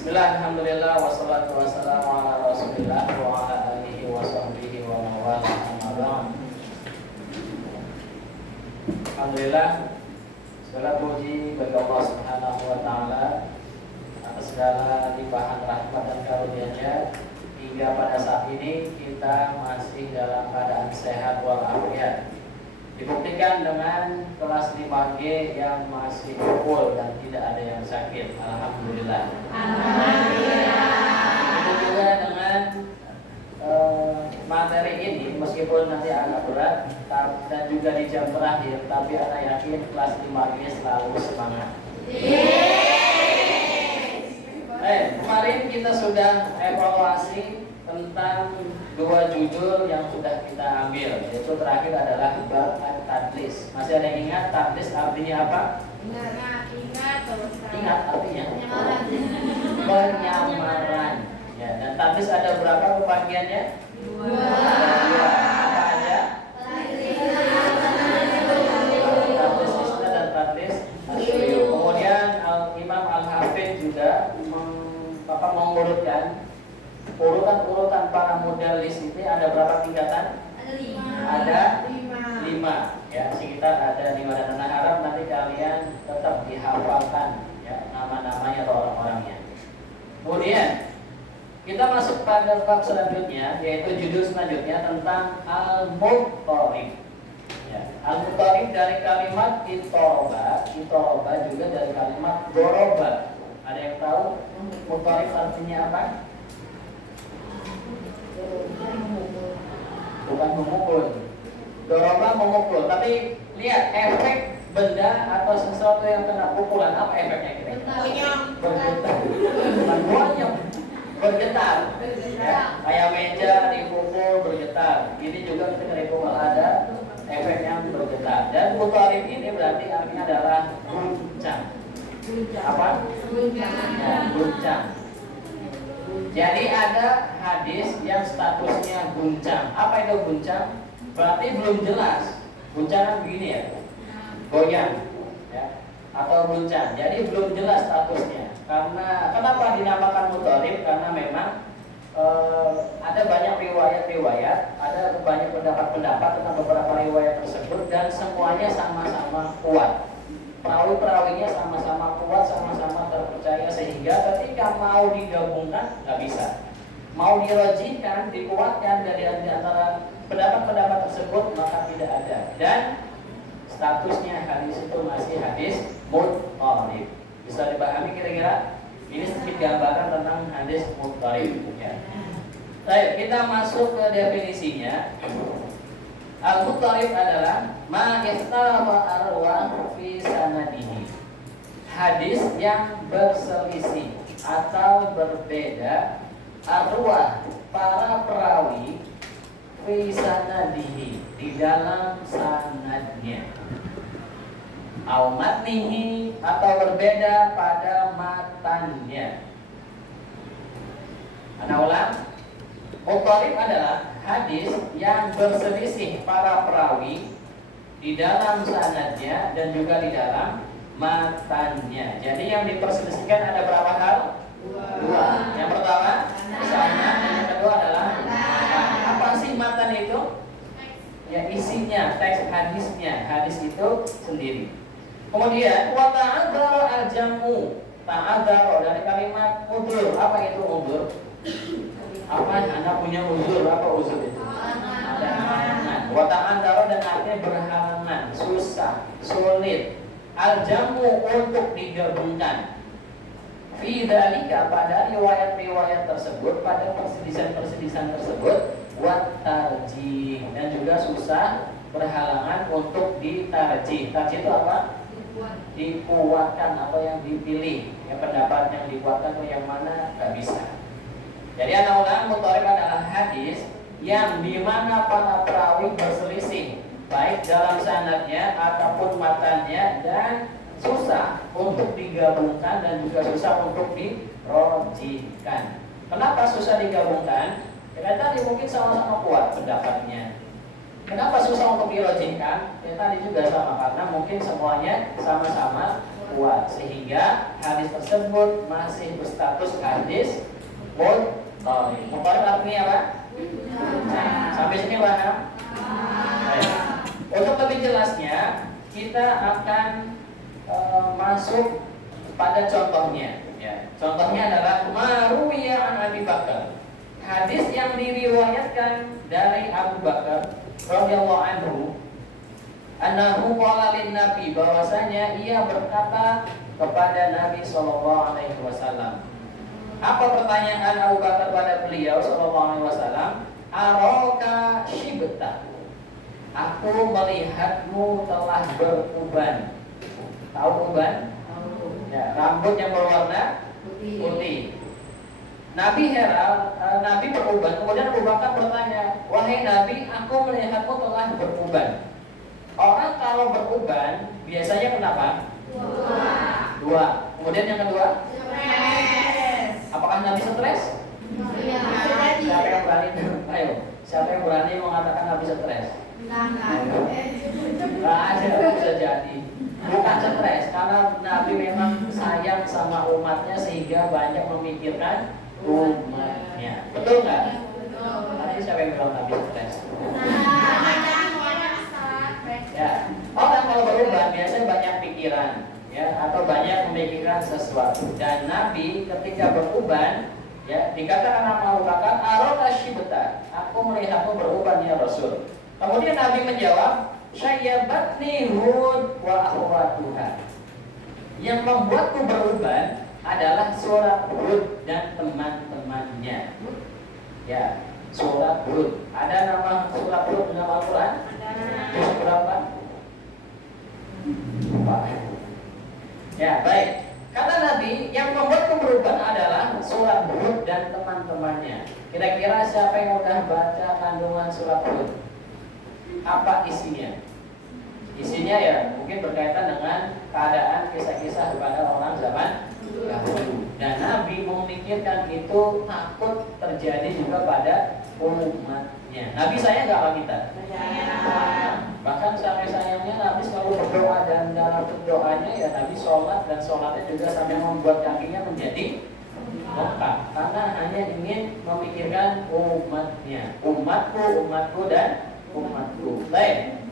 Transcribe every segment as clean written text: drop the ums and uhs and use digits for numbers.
Bismillah, alhamdulillah, wassalatu wassalamu ala rasulillah wa ala alihi wa sahbihi wa mawala amma ba'd. Alhamdulillah, segala puji bagi Allah Subhanahu wa taala atas segala limpahan rahmat dan karunia-Nya hingga pada saat ini kita masih dalam keadaan sehat walafiat. Dibuktikan dengan kelas 5G yang masih full dan tidak ada yang sakit. Alhamdulillah. Itu juga dengan materi ini meskipun nanti agak berat dan juga di jam terakhir, tapi anak yakin kelas 5G selalu semangat. Kemarin kita sudah evaluasi tentang dua judul yang sudah kita ambil, yaitu terakhir adalah bab at-tadlis. Masih ada yang ingat tadlis artinya apa? Ingat artinya penyamaran. Ya, dan tadlis ada berapa pembagiannya? Dua. Apa aja? Tadlis isna dan tadlis asliyu. Kemudian Imam Al-Hafidz juga mengurutkan urutan para modalis ini ada berapa tingkatan? Ada 5. Ya, sekitar ada 5 dan anak harap nanti kalian tetap dihafalkan ya nama-namanya atau orang-orangnya. Kemudian kita masuk pada bab selanjutnya, yaitu judul selanjutnya tentang al-mudharib. Ya, al-mudharib dari kalimat itoroba juga dari kalimat doroba. Ada yang tahu mudharib artinya apa? Bukan memukul. Doroba memukul, tapi lihat efek benda atau sesuatu yang kena pukulan, apa efeknya kira-kira? Bergetar. Bukan gonyong, bergetar. Ya, kayak meja dipukul bergetar. Ini juga ketika dipukul ada efeknya bergetar. Dan mudharib ini berarti artinya adalah guncang. Apa? Ya, guncang. Jadi ada hadis yang statusnya guncang. Apa itu guncang? Berarti belum jelas. Guncang kan begini ya, goyang, ya, atau guncang. Jadi belum jelas statusnya. Karena kenapa dinamakan mudharib? Karena memang ada banyak riwayat, ada banyak pendapat tentang beberapa riwayat tersebut dan semuanya sama-sama kuat. Perawi-perawinya sama-sama kuat, sama-sama terpercaya sehingga ketika mau digabungkan nggak bisa. Mau dirajihkan, dikuatkan dari antara pendapat-pendapat tersebut maka tidak ada. Dan statusnya hadis itu masih hadis mudharib. Bisa dipahami kira-kira? Ini sedikit gambaran tentang hadis mudharib. Ya. Baik, kita masuk ke definisinya. Al-mudharib adalah ma ikhtalafa arwah fi sanadihi. Hadis yang berselisih atau berbeda arwah para perawi fi sanadihi, di dalam sanadnya. Au matnihi, atau berbeda pada matannya. Ana ulang. Mudharib adalah hadis yang berselisih para perawi di dalam sanadnya dan juga di dalam matannya. Jadi yang diperselisihkan ada berapa hal? Dua. Yang pertama sanad, dan yang kedua adalah matan. Apa sih matan itu? Ya, isinya, teks hadisnya. Hadis itu sendiri. Kemudian wa ta'adzara al-jam'u. Ta'adzara dari kalimat udzur. Apa itu udzur? Apa Anda punya uzur? Apa uzur itu? Ada halangan. Wa ta'adzara dan artinya berhalangan, susah, sulit. Al-jamu untuk digabungkan. Fi dzalika, pada riwayat-riwayat tersebut, pada perselisihan-perselisihan tersebut, wa tarjih, dan juga susah, berhalangan untuk ditarjih. Tarjih itu apa? Dikuatkan atau yang dipilih. Yang pendapat yang dikuatkan atau yang mana nggak bisa. Jadi anak-anak mudharib adalah hadis yang dimana para perawi berselisih baik dalam sanadnya ataupun matannya dan susah untuk digabungkan dan juga susah untuk dirojihkan. Kenapa susah digabungkan? Karena tadi mungkin sama-sama kuat pendapatnya, Kenapa susah untuk dirojihkan? Ya tadi juga sama, karena mungkin semuanya sama-sama kuat, sehingga hadis tersebut masih berstatus hadis mutqarib. Mutqarib artinya apa? Sampai sini paham? Baik. Untuk lebih jelasnya, kita akan masuk pada contohnya. Ya. Contohnya adalah Maruwiya an Abi Bakar. Hadis yang diriwayatkan dari Abu Bakar radhiyallahu anhu, annahu qala lin Nabi, bahwasanya ia berkata kepada Nabi sallallahu alaihi wasallam. Apa pertanyaan Abu Bakar pada beliau sallallahu alaihi wasallam? Araka shibta. Aku melihatmu telah beruban. Tahu uban? Ya, rambut yang berwarna putih. Nabi heran, Nabi beruban. Kemudian Abu Bakar bertanya, wahai Nabi, aku melihatmu telah beruban. Orang kalau beruban biasanya kenapa? Dua. Kemudian yang kedua? Stres. Apakah Nabi stres? Iya. Siapa yang berani? Ayo, siapa yang berani mengatakan Nabi stres? Nggak ada, bisa jadi. Bukan stres, karena Nabi memang sayang sama umatnya sehingga banyak memikirkan umatnya. Betul nggak? Nanti siapa yang bilang Nabi stres? Ya, orang kalau berubah biasanya banyak pikiran, ya, atau banyak memikirkan sesuatu. Dan Nabi ketika beruban, ya, dikatakan nama Abu Bakar, araka shibta. Aku melihatmu beruban ya Rasul. Kemudian Nabi menjawab, syayyabatni Hud wa akhwatuha. Yang membuatku beruban adalah surat Hud dan teman-temannya. Ya, surat Hud. Ada nama surat Hud dalam Al-Quran? Juz berapa? Ya, baik. Kata Nabi, yang membuatku beruban adalah surat Hud dan teman-temannya. Kira-kira siapa yang udah baca kandungan surat Hud? Apa isinya? Isinya ya mungkin berkaitan dengan keadaan kisah-kisah kepada orang zaman dahulu. Dan Nabi memikirkan itu takut terjadi juga pada umatnya. Nabi sayang nggak sama kita? Bahkan sampai sayangnya Nabi selalu berdoa, dan dalam doanya ya Nabi sholat, dan sholatnya juga sampai membuat kakinya menjadi bengkak, karena hanya ingin memikirkan umatnya. Umatku, umatku, dan umatku. Baik.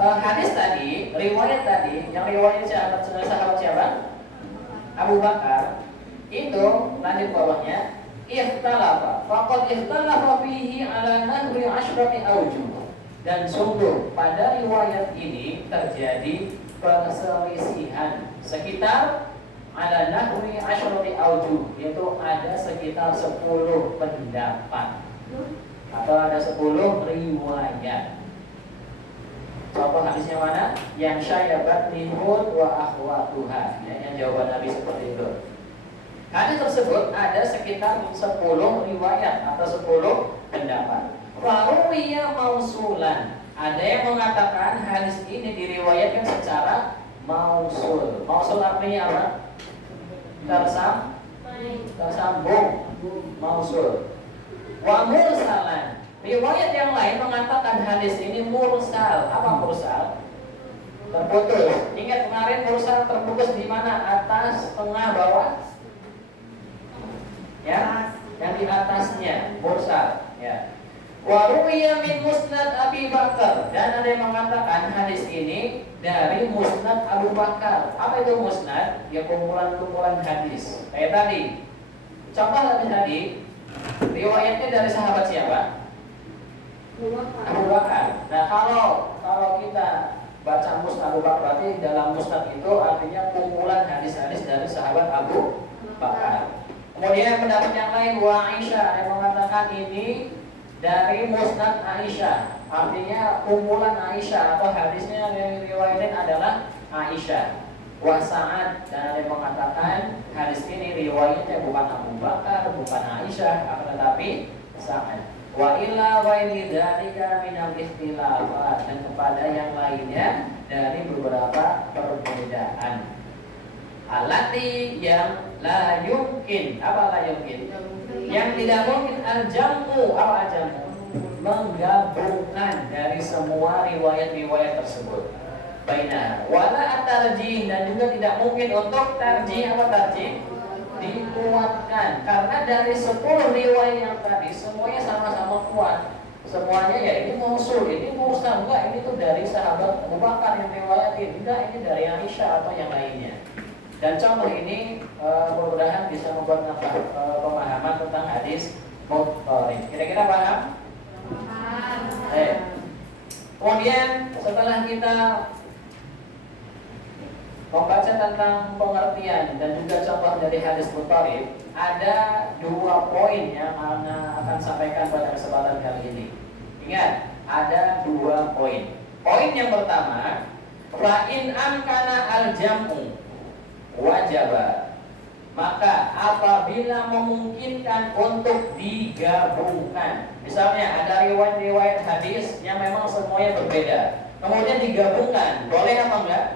Hadis tadi, riwayat tadi, yang riwayat sahabat siapa? Abu Bakar. Itu lanjut bawahnya, ikhtalafa. Faqad ikhtalafa fihi ala nahwi asyrati awjuh. Dan sungguh pada riwayat ini terjadi perselisihan sekitar ala nahwi asyrati awjuh, yaitu ada sekitar 10 pendapat atau ada 10 riwayat. Contoh hadisnya mana? Yang syayyabatni Hud wa akhwatuha. Ya, yang jawaban Nabi seperti itu. Hadis tersebut ada sekitar 10 riwayat atau 10 pendapat. Faruwiya mausulan. Ada yang mengatakan hadis ini diriwayatkan secara mausul. Mausul artinya apa? Tersambung. Mausul. Wa mursalan. Riwayat yang lain mengatakan hadis ini mursal. Apa mursal? Terputus. Ingat kemarin mursal terputus di mana? Atas, tengah, bawah? Ya, yang di atasnya mursal. Ya. Wa ruwiya min musnad Abi Bakar. Dan ada yang mengatakan hadis ini dari musnad Abu Bakar. Apa itu musnad? Ya, kumpulan-kumpulan hadis. Kayak tadi. Contoh tadi, riwayatnya dari sahabat siapa? Abu Bakar. Nah, kalau kita baca musnad Abu Bakar, berarti dalam musnad itu artinya kumpulan hadis-hadis dari sahabat Abu Bakar. Kemudian pendapat yang lain, wa Aisyah, yang mengatakan ini dari musnad Aisyah, artinya kumpulan Aisyah atau hadisnya yang diriwayatkan adalah Aisyah. Wa Sa'ad, dan ada yang mengatakan hadis ini riwayatnya bukan Abu Bakar, bukan Aisyah, akan tetapi Sa'ad. Wa ila ghairi dzalika minal ikhtilafat, dan kepada yang lainnya dari beberapa perbedaan. Alati yang la yumkin. Apa la yumkin? Yang tidak mungkin al-jamu. Apa al-jamu? menggabungkan dari semua riwayat-riwayat tersebut. Baina wala at-tarjih, dan juga tidak mungkin untuk tarjih apa tarjih dikuatkan, karena dari 10 riwayat yang tadi semuanya sama-sama kuat. Semuanya ya ini mausul, ini mursal, enggak ini tuh dari sahabat Abu Bakar yang riwayatin, enggak ini dari Aisyah atau yang lainnya. Dan contoh ini mudah-mudahan bisa membuat pemahaman tentang hadis mudhari. Kira-kira paham? Paham. Kemudian setelah kita membaca tentang pengertian dan juga contoh dari hadis mudhari, ada 2 poin yang akan sampaikan pada kesempatan kali ini. Ingat, ada 2 poin. Poin yang pertama, fa in amkana al-jam'u wajaba, maka apabila memungkinkan untuk digabungkan. Misalnya ada riwayat-riwayat hadis yang memang semuanya berbeda, kemudian digabungkan, boleh apa enggak?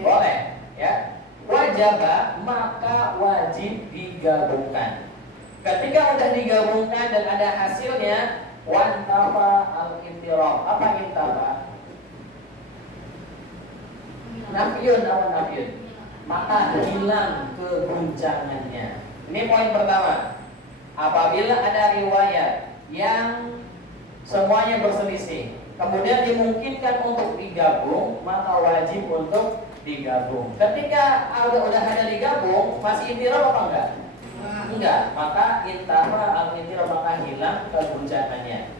Boleh, ya. Wajaba, maka wajib digabungkan. Ketika sudah digabungkan dan ada hasilnya, wantafa al-intirab. Apa intafa? Nafyun apa nafyun? Maka hilang keguncangannya. Ini poin pertama. Apabila ada riwayat yang semuanya berselisih, kemudian dimungkinkan untuk digabung, maka wajib untuk digabung. Ketika udah ada digabung, masih intirab apa enggak? Enggak, maka intafa al-intirab, maka hilang keguncangannya.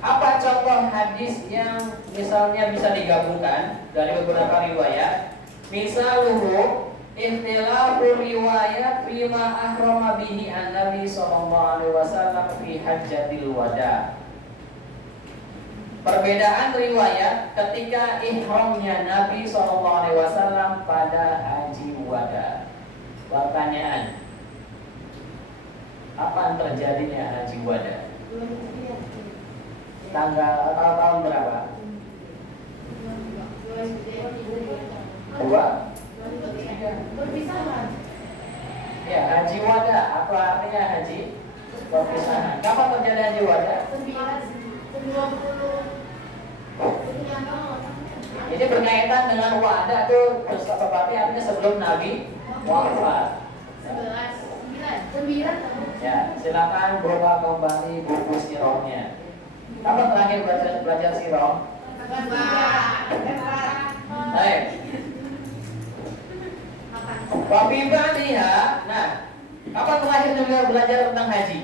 Apa contoh hadis yang misalnya bisa digabungkan dari beberapa riwayat? Misaluhu ikhtilafu riwayat fima ahrama bihi an-nabi sallallahu alaihi wasallam fi hajjatil wada. Perbedaan riwayat ketika ihramnya Nabi sallallahu alaihi wasallam pada haji wada. Pertanyaan, apa yang terjadinya haji wada? Tanggal atau tahun berapa? 2. Perpisahan. Ya, haji wada. Apa artinya haji perpisahan? Kapan terjadi haji wada? 20. Jadi berkaitan dengan wada itu berarti artinya sebelum Nabi wafat. 9. Ya, silakan buka kembali buku sirahnya. Kapan terakhir belajar sirah? Baik. Wabibadiha. Nah, kapan terakhir juga belajar tentang haji?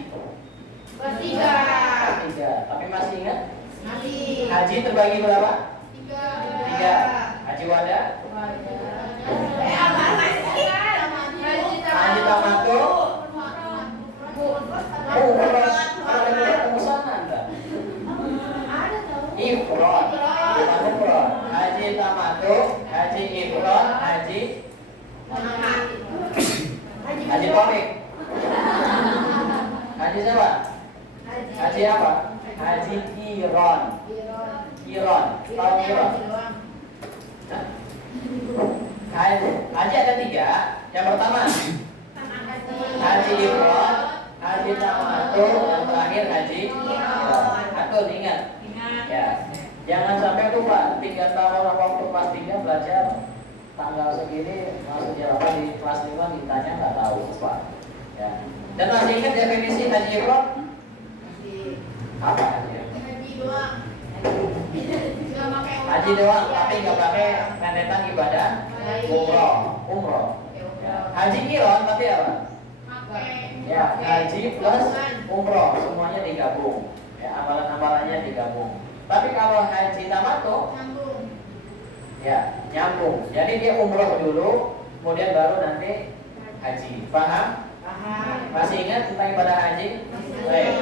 3. Tapi masih ingat? Masih. Haji terbagi berapa? 3. Haji wada? Haji tamattu? Ifrad. Haji tamattu, haji ifrad, haji tarik. Haji siapa? Haji apa? Haji qiran. Tahu qiran? Haji ada 3. Yang pertama haji ifrad, haji tamattu, yang terakhir haji qiran. Atur ingat. Ya, jangan sampai lupa 3 tahun waktu kelas 3 belajar tanggal segini masuk apa di kelas 5 ditanya nggak tahu Pak. Ya. Dan masih ingat definisi haji ifrad? Apa haji? Haji doang. Haji doang, tapi nggak pakai rentetan ibadah umroh. Ya. Haji qiran tapi apa? Ya, haji plus umroh semuanya digabung. Ya, amalan-amalannya digabung. Tapi kalau haji tamattu ya nyambung. Jadi dia umroh dulu, kemudian baru nanti haji. Paham? Paham. Masih ingat tentang ibadah haji? Baik.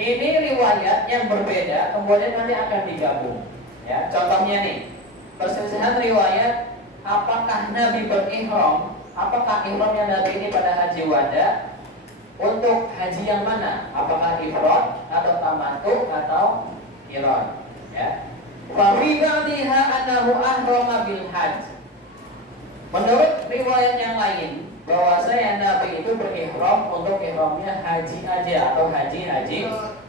Ini riwayat yang berbeda, kemudian nanti akan digabung. Ya, contohnya nih, perselisihan riwayat apakah Nabi berihram, apakah ihramnya Nabi ini pada haji wada? Untuk haji yang mana? Apakah ifrad atau tamattu atau qiran? Ya. Fa fi ba'dihha annahu ahrama bil hajj. Menurut riwayat yang lain, bahwasanya Nabi itu berihram untuk ihramnya haji aja atau haji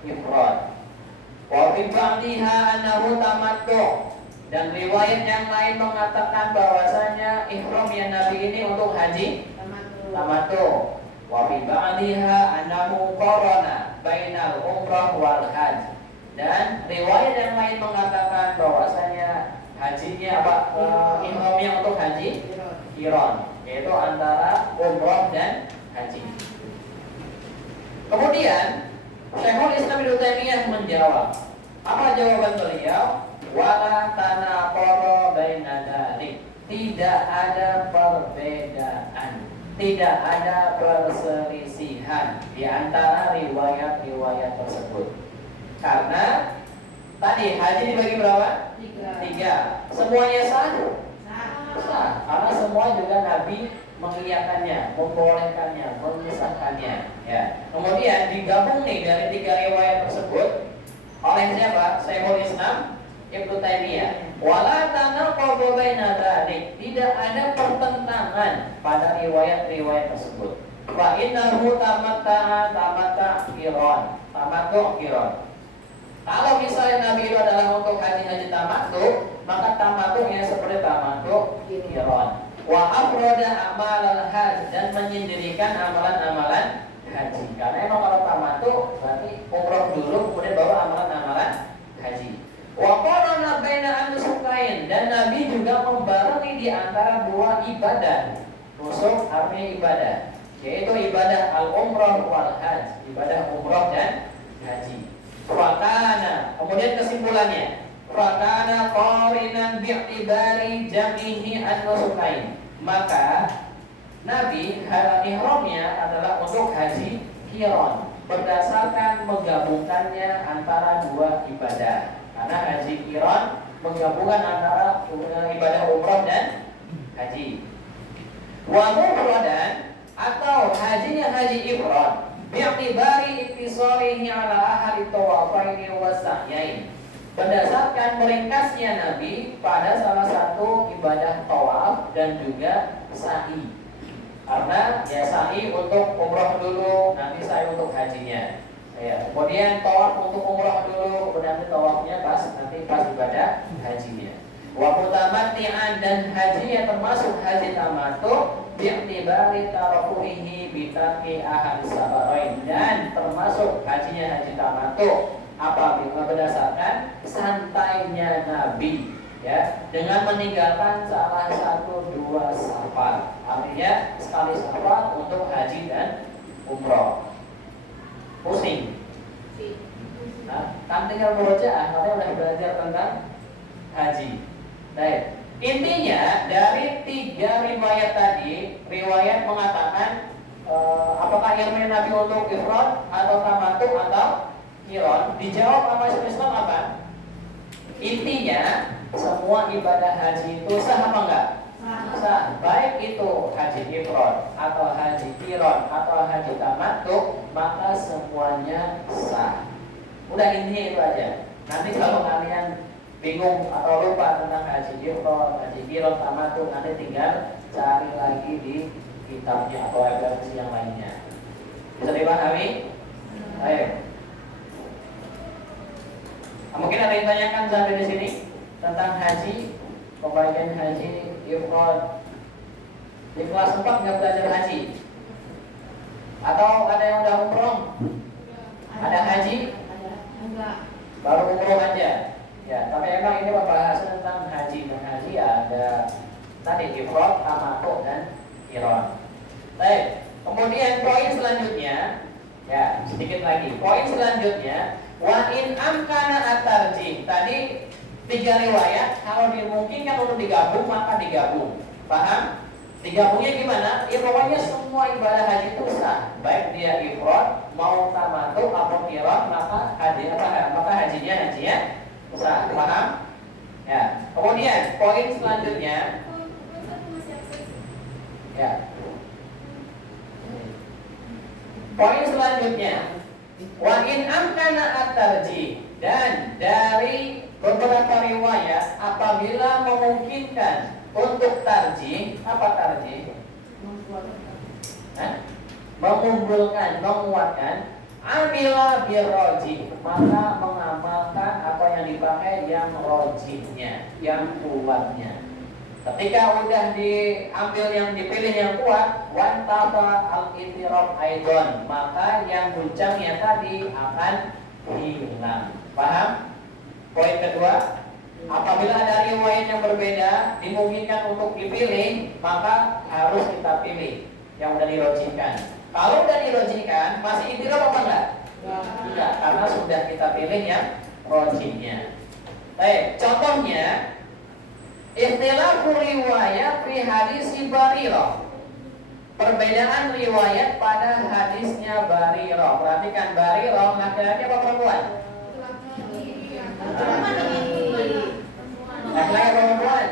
ifrad. Wa fi ba'diha annahu tamattu. Dan riwayat yang lain mengatakan bahwasanya ihramnya Nabi ini untuk haji tamattu. Wa fi ba'diha annahu qarana bainal umrah wal hajj. Dan riwayat yang lain mengatakan bahwasanya hajinya ihramnya untuk haji qiran, yaitu antara umrah dan haji. Kemudian Syekhul Islam Ibnu Taimiyah menjawab. Apa jawaban beliau? Wala tanaqara baina dzalik. Tidak ada perbedaan, tidak ada perselisihan di antara riwayat-riwayat tersebut. Karena tadi haji dibagi berapa? Tiga. Semuanya sah? Sah. Karena semua juga Nabi mengiyakannya, membolehkannya, mengesahkannya. Ya. Kemudian digabung nih dari tiga riwayat tersebut oleh siapa? Syekhul Islam Ibnu Taimiyah. Wala tanaqadu baina dzalik. Tidak ada pertentangan pada riwayat-riwayat tersebut. Fa innahu tamatta qiran. Tamattu qiran. Kalau misalnya Nabi itu adalah untuk haji tamattu, maka tamattunya seperti tamattu qiran. Wa afrada a'malal hajj, dan menyendirikan amalan-amalan haji. Karena emang kalau tamattu berarti umrah dulu kemudian baru amalan-amalan haji. Wa qarana baina an-nusukain, dan Nabi juga membarengi di antara dua ibadah. Nusuk artinya ibadah, yaitu ibadah al-umrah wal hajj, ibadah umrah dan haji. Fakana, kemudian kesimpulannya, fakana qarinan bi'tibari jam'ihi an-nusukain. Maka Nabi halal ihramnya adalah untuk haji qiran, berdasarkan menggabungkannya antara dua ibadah. Karena haji qiran menggabungkan antara ibadah umrah dan haji. Wa mufradan, atau hajinya haji ifrad, bi'tibari ittisarihi ala ahli tawafaini wa sa'yain, berdasarkan meringkasnya Nabi pada salah satu ibadah tawaf dan juga sa'i. Karena ya sa'i untuk umrah dulu, nanti sa'i untuk hajinya. Ya, kemudian tawaf untuk umrah dulu, nanti tawafnya nanti pas ibadah hajinya. Wa mutamatti'an, dan hajinya termasuk haji tamattu bi'tibari tarafuhi bitaqi ahad sabarain, dan termasuk hajinya haji tamattu apabila berdasarkan santainya Nabi, ya, dengan meninggalkan salah satu dua safar. Artinya sekali safar untuk haji dan umrah. Pusing. Nah, kan tinggal murojaah, karena udah belajar tentang haji. Baik. Intinya dari tiga riwayat tadi, riwayat mengatakan apakah ihramnya Nabi untuk ifrad atau tamattu atau qiran, dijawab sama Islam apa? Intinya semua ibadah haji itu sah apa enggak? Sah. Baik itu haji ifrad atau haji qiran atau haji tamattu, maka semuanya sah. Udah intinya itu aja. Nanti kalau kalian bingung atau lupa tentang haji ifrad, haji qiran, tamattu, nanti tinggal cari lagi di kitabnya atau referensi yang lainnya. Bisa dipahami? Baik. Mungkin ada yang tanyakan sampai di sini tentang haji, pembagian haji ifrad. Di kelas 4 nggak belajar haji? Atau ada yang udah umroh? Ada haji? Baru umroh aja. Ya, tapi emang ini pembahasan tentang haji, dan haji ada tadi ifrad, tamattu dan qiran. Baik. Kemudian poin selanjutnya, ya sedikit lagi. Poin selanjutnya, wa in amkana at-tarjih. Tadi tiga riwayat, kalau dimungkinkan untuk digabung maka digabung. Paham? Digabungnya gimana? Ya pokoknya semua ibadah haji itu sah. Baik dia ifrad, mau tamattu atau qiran, maka hajinya sah. Paham? Ya. Kemudian poin selanjutnya, ya. Poin selanjutnya, wa in amkana at-tarjih, dan dari beberapa riwayat apabila memungkinkan untuk tarjih. Apa tarjih? Mengumpulkan, menguatkan amila birroji, maka mengamalkan apa yang dipakai yang rojihnya, yang kuatnya. Ketika udah diambil yang dipilih yang kuat, wantaba al-itirab aidon, maka yang guncangnya tadi akan hilang. Paham? Poin kedua, apabila ada riwayat yang berbeda dimungkinkan untuk dipilih, maka harus kita pilih yang udah dirojihkan. Kalau udah dirojihkan, masih itirab apa enggak? Tidak, karena sudah kita pilih yang rojihnya. Baik, contohnya ikhtilafu riwayat fi hadis Barirah. Perbedaan riwayat pada hadisnya Barirah. Perhatikan, Barirah laki-laki apa perempuan? Laki-laki apa perempuan?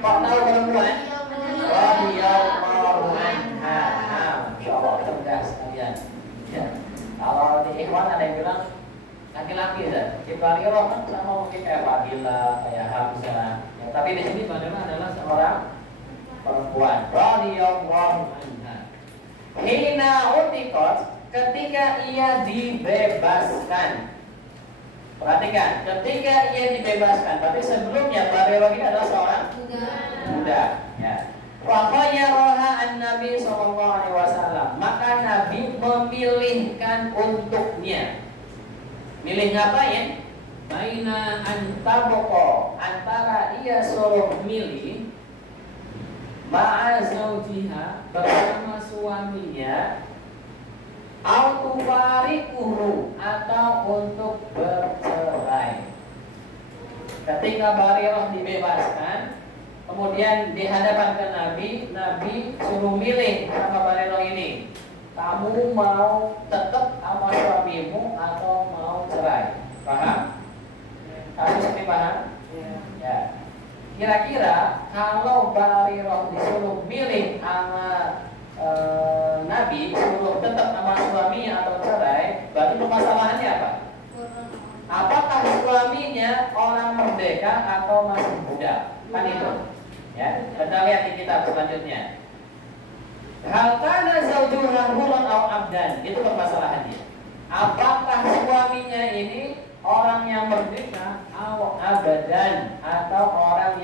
Kok tahu perempuan? Radhiyallahu anha. Insyaallah cerdas kalian. Ya. Kalau di ikhwan ada yang bilang laki-laki ya, di Barirah kan sama mungkin kayak Fadilah, kayak Hamzah. Ya, tapi di sini Barirah adalah seorang perempuan. Radhiyallahu anha. Hina utiqat, ketika ia dibebaskan. Perhatikan, ketika ia dibebaskan, tapi sebelumnya Barirah ini adalah seorang budak. Ya. Wa khayyaraha an-nabi sallallahu alaihi wasallam. Maka Nabi memilihkan untuknya. Milih ngapain? Baina antaboko, antara ia suruh milih ma'a zaujiha, bersama suaminya, autufarikuhu, atau untuk bercerai. Ketika Barirah dibebaskan, kemudian dihadapan ke Nabi, Nabi suruh milih sama Barirah ini, kamu mau tetap sama suamimu atau mau cerai? Paham? Kamu ini paham? Ya. Kira-kira kalau Barirah disuruh milih sama Nabi, suruh tetap sama suaminya atau cerai, berarti permasalahannya apa? Apakah suaminya orang merdeka atau masih muda? Kan itu. Ya, kita lihat di kitab selanjutnya. Hal kana zaujuha hurran aw abdan, itu permasalahannya. Apakah suaminya ini orang yang merdeka atau abadan, atau orang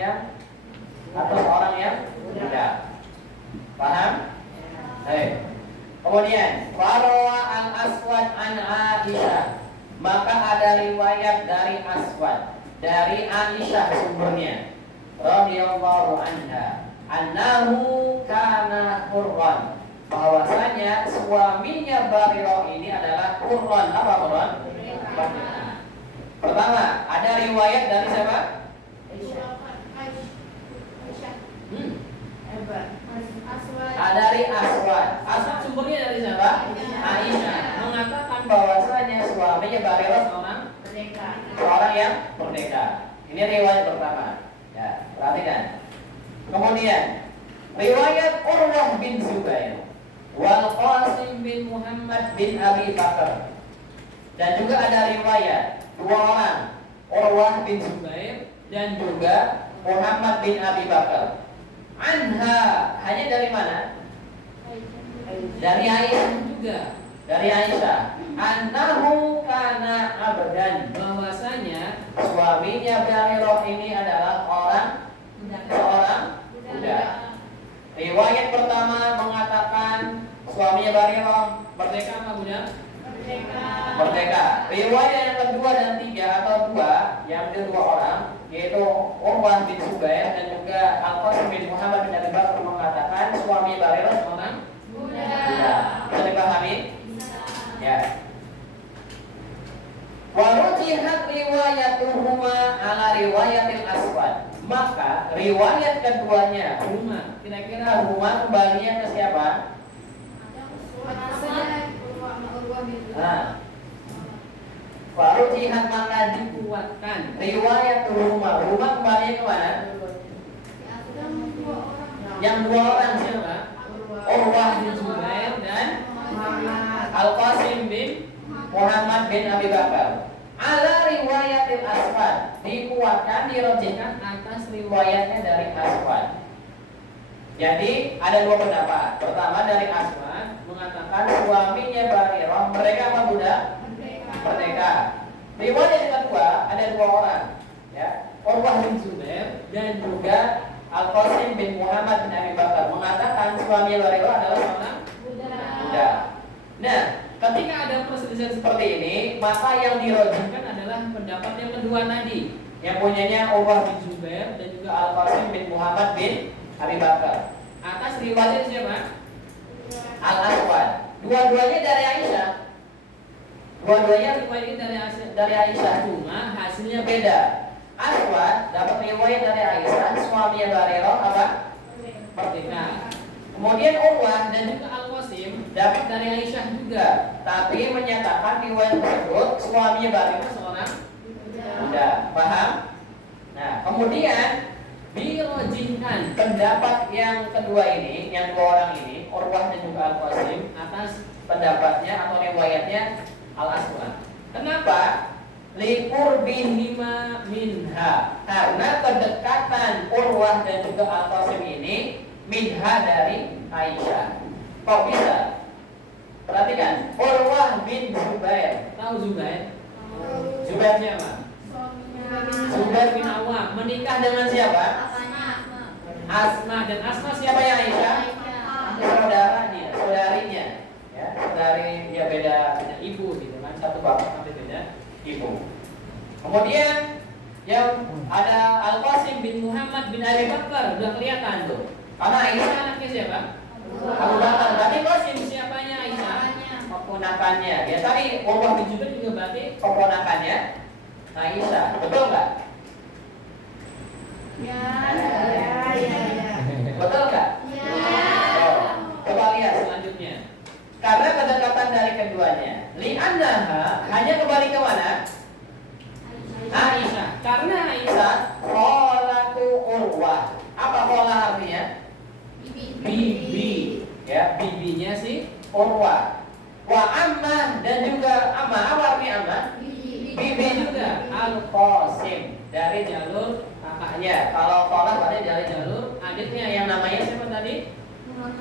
yang muda? Paham? Baik. Kemudian Farwa al-Aswad an Aisyah, maka ada riwayat dari Aswad, dari Aisyah sumbernya, radhiyallahu anha, annahu kana hurran, bahwasanya suaminya Barirah ini adalah hurran. Apa hurran? Pertama, ada riwayat dari siapa? Dari Aswad. Aswad sumbernya dari siapa? Aisyah. Mengatakan bahwasanya suaminya Barirah seorang yang merdeka. Ini riwayat pertama. Ya, perhatikan. Kemudian riwayat Urwah bin Zubair, wal Qasim bin Muhammad bin Abi Bakar. Dan juga ada riwayat dua orang, Urwah bin Zubair dan juga Muhammad bin Abi Bakar. Anha, hanya dari mana? Dari Aisyah juga. Dari Aisyah. Annahu kana abdan, bahwasanya suaminya Barirah ini adalah seorang budak. Riwayat pertama mengatakan suaminya Barirah merdeka apa budak? Merdeka. Riwayat yang kedua dan tiga atau dua, yang kedua orang, yaitu Urwah bin Zubair dan juga Al-Qasim bin Muhammad bin Abi Bakar, mengatakan suami Barirah seorang budak. Bisa dipahami? Ya. Warujihat riwayatuhuma ala riwayatil Aswad, maka riwayat keduanya huma, kira-kira huma kembalinya ke siapa? Nah, warujihat, maka dikuatkan riwayat huma kembalinya ke mana? Yang dua orang siapa? Urwah bin Zubair dan Al-Qasim bin Muhammad bin Abi Bakar. Ala riwayatil Aswad, dikuatkan, dirojihkan atas riwayatnya dari Aswad. Jadi ada dua pendapat. Pertama dari Aswad mengatakan suaminya Barirah mereka apa budak? Merdeka. Riwayat yang kedua ada dua orang, ya. Urwah bin Zubair dan juga Al-Qasim bin Muhammad bin Abi Bakar mengatakan suami Hurairah adalah seorang budak. Nah, ketika ada perselisihan seperti ini, maka yang dirojihkan adalah pendapat yang kedua tadi, yang punyanya Urwah bin Zubair dan juga Al-Qasim bin Muhammad bin Abi Bakar. Atas riwayat siapa? Al-Aswad. Dua-duanya dari Aisyah. Dua-duanya riwayat dari Aisyah, cuma hasilnya beda. Aswad dapat riwayat dari Aisyah, suami Hurairah apa? Merdeka. Kemudian Urwah dan juga Al-Qasim dapat dari Aisyah juga, tapi menyatakan riwayat tersebut suami Hurairah seorang budak. Paham? Nah, kemudian dirojihkan pendapat yang kedua ini, yang dua orang ini, Urwah dan juga Al-Qasim, atas pendapatnya atau riwayatnya Al-Aswad. Kenapa? Liqurbihima minha, karena kedekatan Urwah dan juga Al-Qasim ini minha dari Aisyah. Kok bisa? Perhatikan, Urwah bin Zubair. Tahu Zubair? Zubair siapa? Zubair bin Awam menikah dengan siapa? Asma. Dan Asma siapa ya Aisyah? Saudaranya, saudarinya. Ya, saudari dia beda ibu gitu kan, satu bapak tapi beda ibu. Kemudian yang ada Al-Qasim bin Muhammad bin Abi Bakar, udah kelihatan tuh. Karena Aisyah anaknya siapa? Abu Bakar. Berarti Qasim siapanya Aisyah? Keponakannya. Ya tadi Urwah bin Zubair juga berarti keponakannya Aisyah. Betul nggak? Ya. Betul nggak? Ya. Oh, coba lihat selanjutnya. Karena kedekatan dari keduanya, li'annaha hanya kembali ke mana? Aisyah. Karena Aisyah qolatu Urwah. Apa qolah artinya? Bibi. Ya, bibinya si Urwah. Wa ammah dan juga ammah. Apa artinya ammah? Bibi juga. Al-Qasim dari jalur kakaknya. Kalau qolah berarti dari jalur adiknya yang namanya siapa tadi?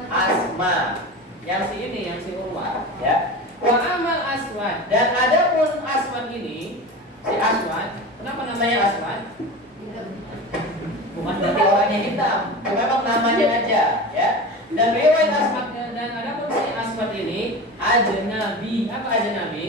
Asma. Yang si ini, yang si Urwah, ya. Wa amal Aswad, dan adapun Aswad ini, si Aswad, kenapa namanya Aswad? Bukan berarti orangnya hitam, memang namanya aja, ya. Dan riwayat Aswad dan adapun si Aswad ini ajnabi. Apa ajnabi?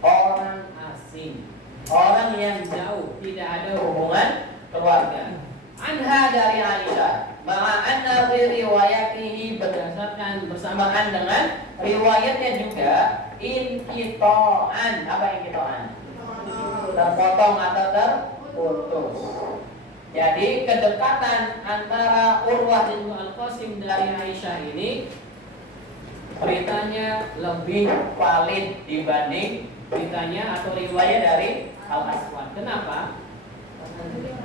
Orang asing, orang yang jauh, tidak ada hubungan keluarga. Anha dari Aisyah, ma'anna fi riwayatihi, berdasarkan bersamaan dengan riwayatnya juga inqita'an. Apa inqita'an? Terpotong atau terputus. Jadi kedekatan antara Urwah dan Al-Qasim dari Aisyah ini beritanya lebih valid dibanding beritanya atau riwayat dari Al-Aswad. Kenapa?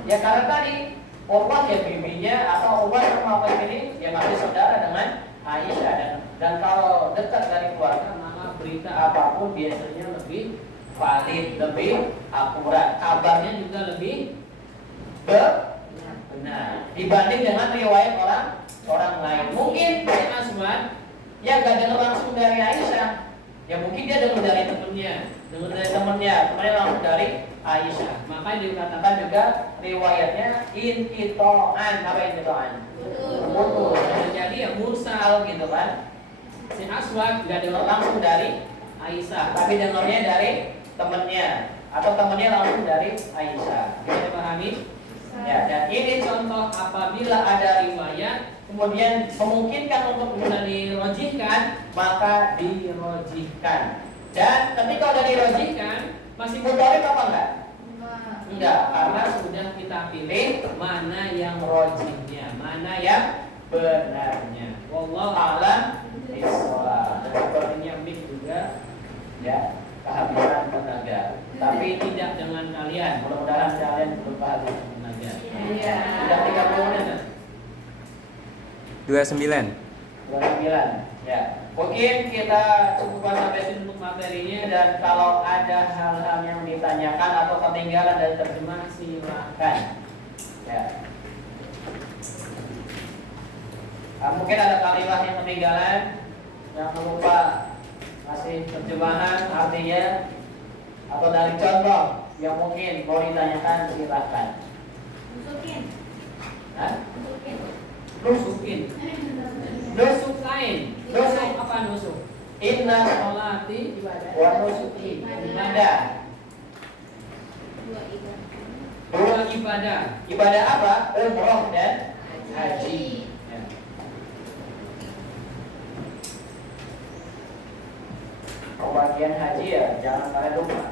Ya karena tadi Urwah ya bibinya atau Urwah sama apa ini ya masih saudara dengan Aisyah, dan kalau dekat dari keluarga maka berita apapun biasanya lebih valid, lebih akurat, kabarnya juga lebih benar dibanding dengan riwayat orang lain. Mungkin Sayyid Aswad ya gak dengar langsung dari Aisyah, ya mungkin dia dengar dari temennya langsung dari Aisyah. Maka dikatakan juga riwayatnya inqita'an. Apa inqita'an? Putus. Jadi ya mursal gitu kan. Si Aswad gak dengar langsung dari Aisyah, tapi dengarnya dari temennya, atau temennya langsung dari Aisyah. Bisa dipahami? Ya, dan ini contoh apabila ada riwayat kemudian memungkinkan untuk bisa dirojihkan, maka dirojihkan. Dan ketika sudah dirojihkan, masih mudharib apa enggak? Enggak, karena sudah kita pilih mana yang rojihnya, mana yang benarnya. Wallahu a'lam bishawab. Dan sepertinya mik juga ya kehabisan tenaga. Tapi tidak dengan kalian. Mudah-mudahan kalian belum kehabisan tenaga. Iya. Sudah 30 menit kan? 29. 29. Ya. Mungkin kita cukupkan sampai sini untuk materinya, dan kalau ada hal-hal yang ditanyakan atau ketinggalan dari terjemah silakan. Ya. Mungkin ada kalimat yang ketinggalan, jangan lupa kasih terjemahan artinya atau dari contoh yang mungkin mau ditanyakan silahkan. Nusukin. Hah? Nusukin. Nusukin. Nusukain. Nusuk Apa nusuk? Inna Sholati ibadah. wa nusuki ibadah. Dua ibadah. Dua ibadah. Ibadah apa? Umroh dan haji. Ya. Pembagian haji ya, jangan kalian lupa.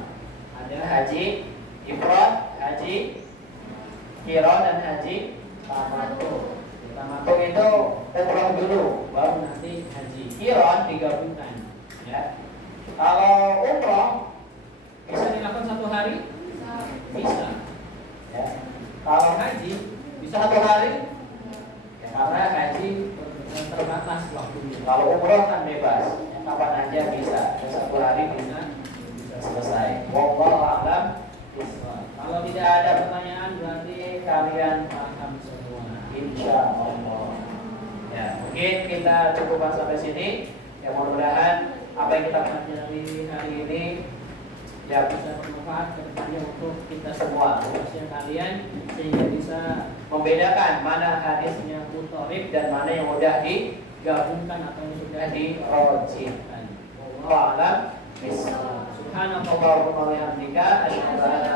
Ada haji ifrad, haji qiran dan haji tamattu. Tamattu itu umroh dulu, baru nanti haji. Qiran digabungkan. Ya. Kalau umroh Bisa dilakukan satu hari? Bisa. ya. Kalau Haji bisa satu hari, ya, karena haji terbatas waktunya. kalau umroh kan bebas, ya, kapan aja bisa. Ya, satu hari bisa selesai. Wallahu a'lam bishawab. Kalau tidak ada pertanyaan berarti kalian paham semua. Insya Allah. Ya, mungkin kita cukupkan sampai sini. Ya, mudah-mudahan apa yang kita pelajari hari ini ya Bisa bermanfaat ke depannya untuk kita semua, khususnya kalian, sehingga bisa membedakan mana hadisnya mutorib dan mana yang mudah gabungkan atau yang sudah dirojihkan. Wallahu a'lam bishawab. Subhanallah. Allahumma wa bihamdika asyhadu an la